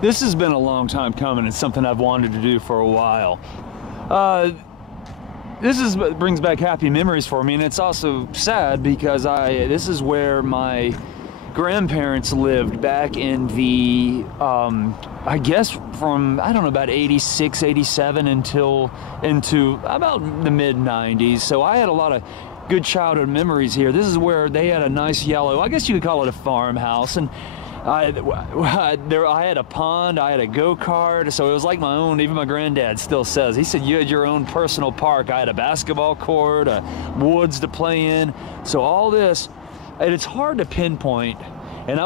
This has been a long time coming. It's something I've wanted to do for a while. This brings back happy memories for me, and it's also sad because this is where my grandparents lived back in the, I guess from, I don't know, about 86, 87 into about the mid-90s. So I had a lot of good childhood memories here. This is where they had a nice yellow, I guess you could call it a farmhouse, and I had a pond, I had a go-kart, so it was like my own. Even my granddad still says, he said you had your own personal park. I had a basketball court, woods to play in, so all this, and it's hard to pinpoint. And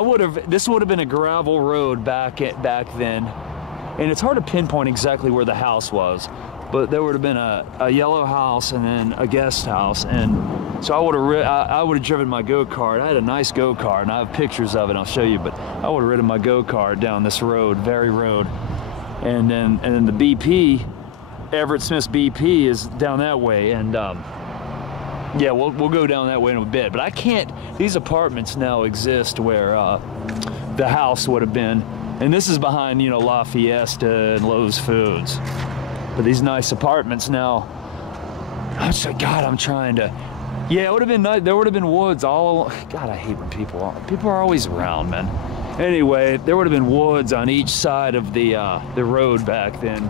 this would have been a gravel road back then, and it's hard to pinpoint exactly where the house was. But there would have been a yellow house and then a guest house, and so I would have driven my go-kart. I had a nice go-kart, and I have pictures of it. I'll show you. But I would have ridden my go-kart down this road, very road, and then the BP, Everett Smith's BP, is down that way, and yeah, we'll go down that way in a bit. But I can't. These apartments now exist where the house would have been, and this is behind, you know, La Fiesta and Lowe's Foods. But these nice apartments now, I'm trying to, yeah, it would have been nice. There would have been woods all, God, I hate when people are always around, man. Anyway, there would have been woods on each side of the road back then.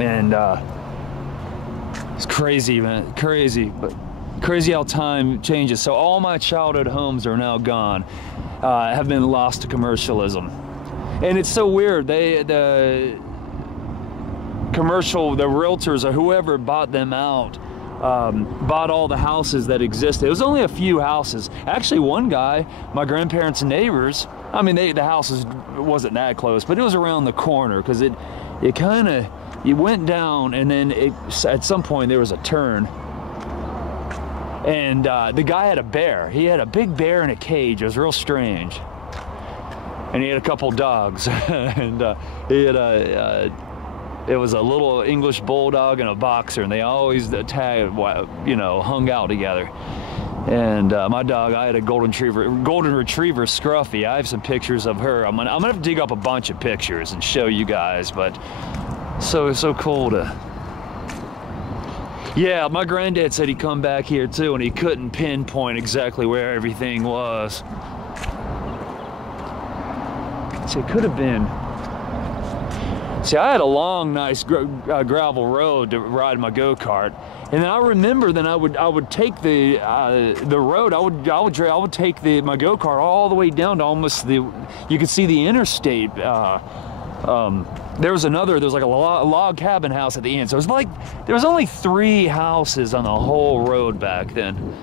And it's crazy, man, crazy, but crazy how time changes. So all my childhood homes are now gone, have been lost to commercialism. And it's so weird, the realtors or whoever bought them out, bought all the houses that existed. It was only a few houses. Actually, one guy, my grandparents' neighbors, I mean, the houses wasn't that close, but it was around the corner, because it kind of, you went down, and then at some point there was a turn, and the guy had a bear. He had a big bear in a cage. It was real strange, and he had a couple dogs, and he had it was a little English bulldog and a boxer, and they always hung out together. And my dog, I had a golden retriever, Scruffy. I have some pictures of her. I'm gonna have to dig up a bunch of pictures and show you guys. But so cool to. Yeah, my granddad said he'd come back here too, and he couldn't pinpoint exactly where everything was. So it could have been. See, I had a long, nice gravel road to ride my go-kart, and then I remember then I would take the road. I would take my go-kart all the way down to almost you could see the interstate. There was like a log cabin house at the end. So it was like there was only 3 houses on the whole road back then.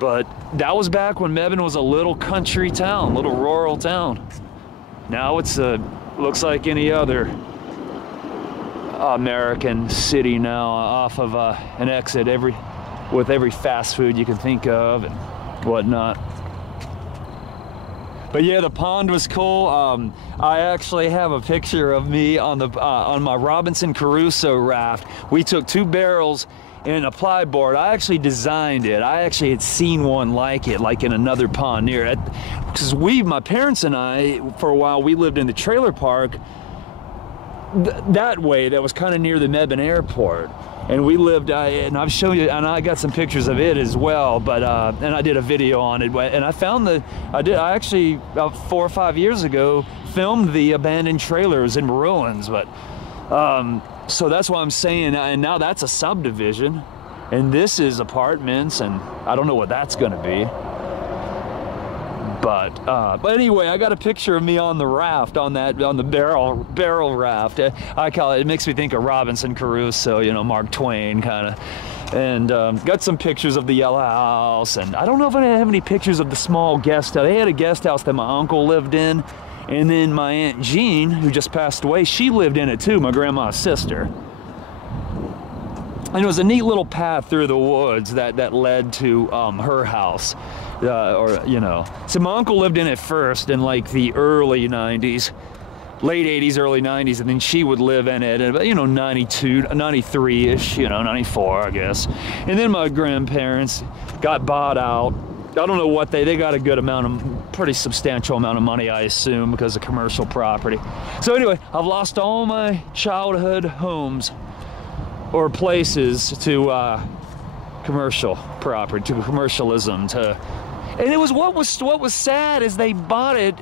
But that was back when Mebane was a little country town, little rural town. Now it's looks like any other American city now, off of an exit with every fast food you can think of and whatnot. But yeah, the pond was cool. I actually have a picture of me on my Robinson Crusoe raft. We took 2 barrels and a ply board. I actually designed it. I actually had seen one like it, like in another pond near it. Because my parents and I, for a while, we lived in the trailer park that way, that was kind of near the Mebane airport, and we lived and I've shown you, and I got some pictures of it as well, but and I did a video on it, and I found I actually about 4 or 5 years ago filmed the abandoned trailers in ruins. But so that's why I'm saying, and now that's a subdivision, and this is apartments, and I don't know what that's gonna be. But anyway, I got a picture of me on the raft, on the barrel raft. I call it. It makes me think of Robinson Crusoe, you know, Mark Twain kind of. And got some pictures of the yellow house, and I don't know if I have any pictures of the small guest house. They had a guest house that my uncle lived in, and then my Aunt Jean, who just passed away, she lived in it too. My grandma's sister. And it was a neat little path through the woods that led to her house. So my uncle lived in it first in like the early 90s, late 80s, early 90s, and then she would live in it at, 92, 93-ish, 94, I guess. And then my grandparents got bought out. I don't know what they got a good amount of pretty substantial amount of money, I assume, because of commercial property. So anyway, I've lost all my childhood homes or places to commercial property, to commercialism, and it was what was sad is they bought it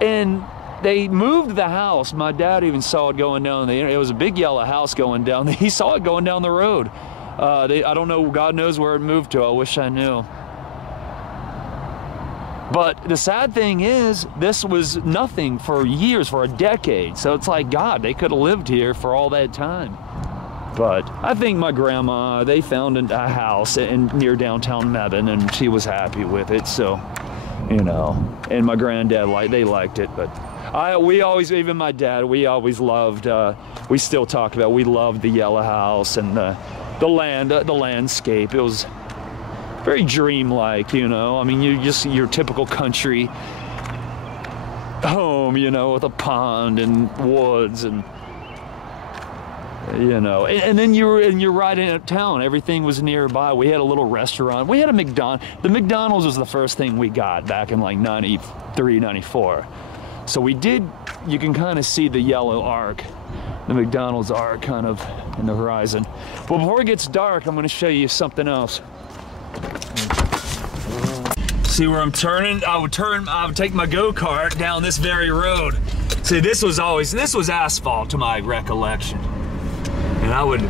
and they moved the house. My dad even saw it going down it was a big yellow house going down. He saw it going down the road. I don't know, God knows where it moved to. I wish I knew. But the sad thing is, this was nothing for years, for a decade. So it's like, God, they could have lived here for all that time. But I think my grandma, they found a house near downtown Mebane, and she was happy with it. So, you know, and my granddad, they liked it. But we always, even my dad, we always loved, we still talk about, we loved the yellow house and the landscape. It was very dreamlike, you know. I mean, your typical country home, you know, with a pond and woods and, you know, and then you're right in a town. Everything was nearby. We had a little restaurant. We had a McDonald's. The McDonald's was the first thing we got back in like 93, 94. So we did, you can kind of see the yellow arc, the McDonald's arc kind of in the horizon. But before it gets dark, I'm going to show you something else. See where I'm turning? I would take my go-kart down this very road. See, this was asphalt to my recollection. And I would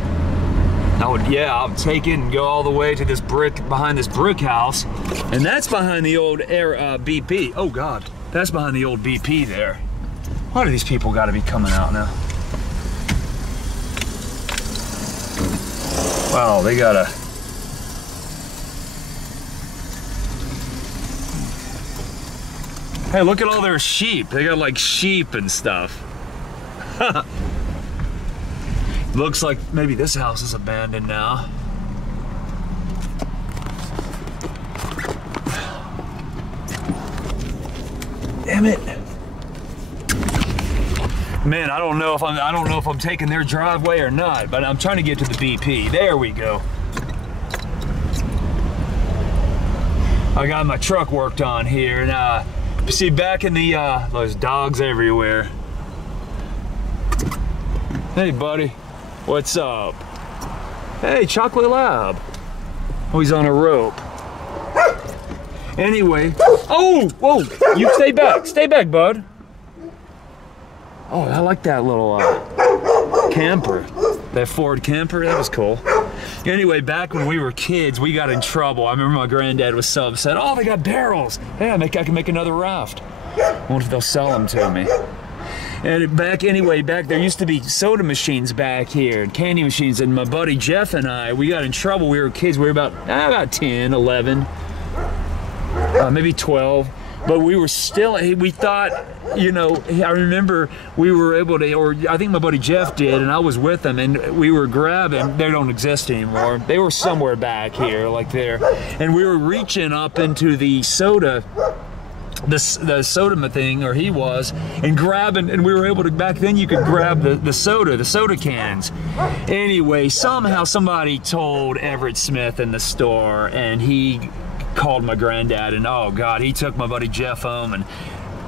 take it and go all the way to this behind this brick house. And that's behind the old BP. Oh God, that's behind the old BP there. Why do these people gotta be coming out now? Wow, they gotta. Hey, look at all their sheep. They got like sheep and stuff. Looks like maybe this house is abandoned now. Damn it. Man, I don't know if I'm taking their driveway or not, but I'm trying to get to the BP. There we go. I got my truck worked on here, and you see back in the those dogs everywhere. Hey buddy, what's up? Hey, Chocolate Lab. Oh, he's on a rope. Anyway, oh, whoa, you stay back, bud. Oh, I like that little camper, that Ford camper, that was cool. Anyway, back when we were kids, we got in trouble. I remember my granddad was so upset. Oh, they got barrels. Hey, I can make another raft. I wonder if they'll sell them to me. And back there used to be soda machines back here, candy machines, and my buddy Jeff and I, we got in trouble. We were kids, we were about 10, 11, maybe 12. But we were still, we thought, you know, I remember we were able to, or I think my buddy Jeff did, and I was with them, and we were grabbing, they don't exist anymore. They were somewhere back here, like there. And we were reaching up into the soda, the soda thing, or he was, and grabbing, and we were able to, back then you could grab the soda cans. Anyway, somehow somebody told Everett Smith in the store, and he called my granddad, and oh God, he took my buddy Jeff home, and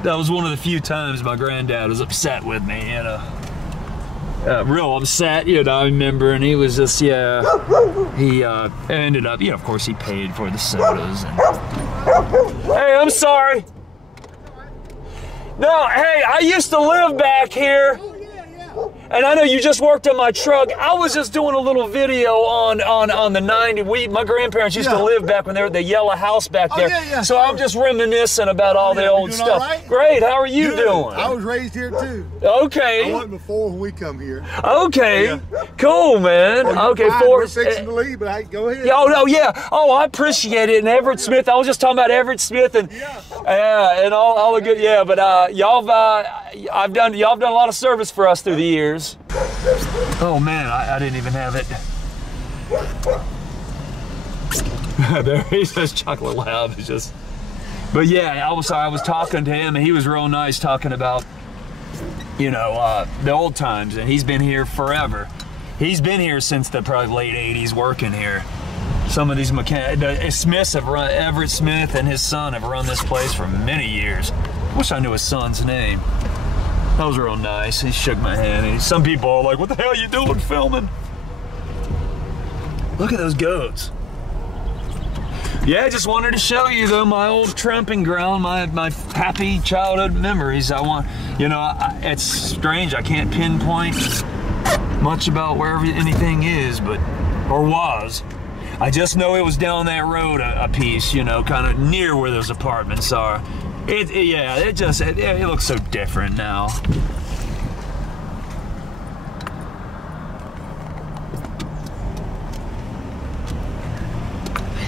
that was one of the few times my granddad was upset with me, you know. Real upset, you know, I remember, and he was just, yeah, he ended up, you know, of course he paid for the sodas. And, hey, I'm sorry. No, hey, I used to live back here. And I know you just worked on my truck. I was just doing a little video on the 90s. My grandparents used to live back when they were the yellow house back there. So I'm just reminiscing about all the old stuff. Right? Great, how are you doing? I was raised here too. Okay. I wasn't before when we come here. Okay. Cool, man. Well, okay, we're fixing to leave, but hey, go ahead. Oh no, yeah. Oh, I appreciate it. And Everett Smith, I was just talking about Everett Smith and and all the good. Yeah, but y'all have done a lot of service for us through the years. Oh man, I didn't even have it. There he says Chocolate Lab. It's just, but yeah, I was talking to him, and he was real nice, talking about, you know, the old times, and he's been here forever. He's been here since the probably late 80s working here. Some of these Smiths have run, Everett Smith and his son have run this place for many years. Wish I knew his son's name. That was real nice. He shook my hand. Some people are like, what the hell are you doing filming? Look at those goats. Yeah, I just wanted to show you though my old tramping ground, my happy childhood memories. I want, you know, it's strange. I can't pinpoint much about wherever anything is, but, or was. I just know it was down that road a piece, you know, kind of near where those apartments are. It looks so different now.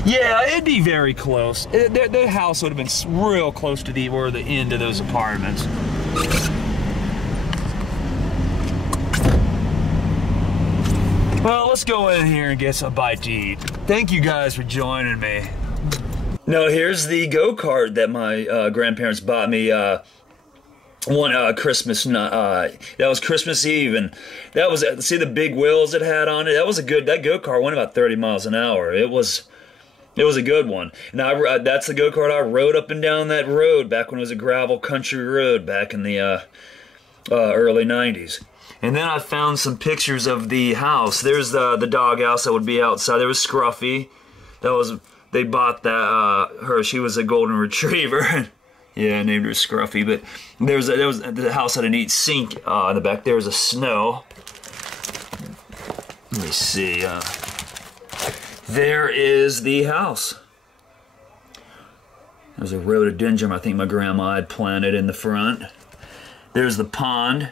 Yeah, it'd be very close. The house would have been real close to the end of those apartments. Well, let's go in here and get a bite to eat. Thank you guys for joining me. Now here's the go-kart that my grandparents bought me one Christmas night. That was Christmas Eve, and that was, see the big wheels it had on it? That was a good, that go-kart went about 30 miles an hour. It was a good one. And that's the go-kart I rode up and down that road back when it was a gravel country road back in the early 90s. And then I found some pictures of the house. There's the doghouse that would be outside. There was Scruffy. They bought that, she was a golden retriever. Yeah, I named her Scruffy. But there was the house had a neat sink in the back. There was a snow. Let me see. There is the house. There's a rhododendron I think my grandma had planted in the front. There's the pond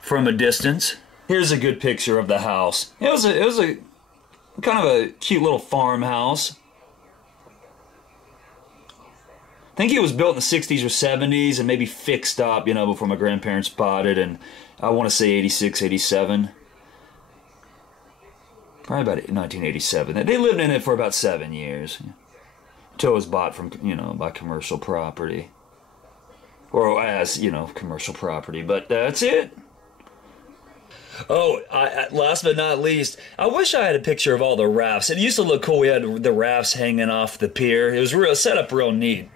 from a distance. Here's a good picture of the house. It was a kind of a cute little farmhouse. I think it was built in the 60s or 70s and maybe fixed up, you know, before my grandparents bought it, and I want to say 86, 87. Probably about 1987. They lived in it for about 7 years. Until it was bought from, you know, by commercial property. Or as, you know, commercial property. But that's it. Oh, last but not least, I wish I had a picture of all the rafts. It used to look cool. We had the rafts hanging off the pier. It was set up real neat.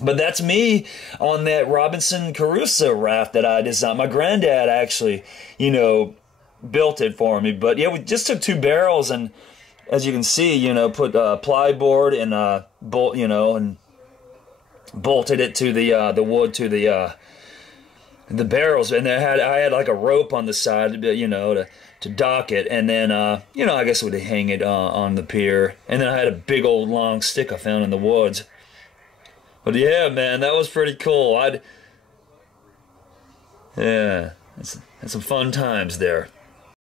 But that's me on that Robinson Crusoe raft that I designed. My granddad actually, you know, built it for me. But yeah, we just took 2 barrels and, as you can see, you know, put plyboard and bolt, you know, and bolted it to the wood to the barrels. And I had like a rope on the side, you know, to dock it. And then, you know, I guess we'd hang it on the pier. And then I had a big old long stick I found in the woods. But yeah, man, that was pretty cool. Yeah, that's some fun times there.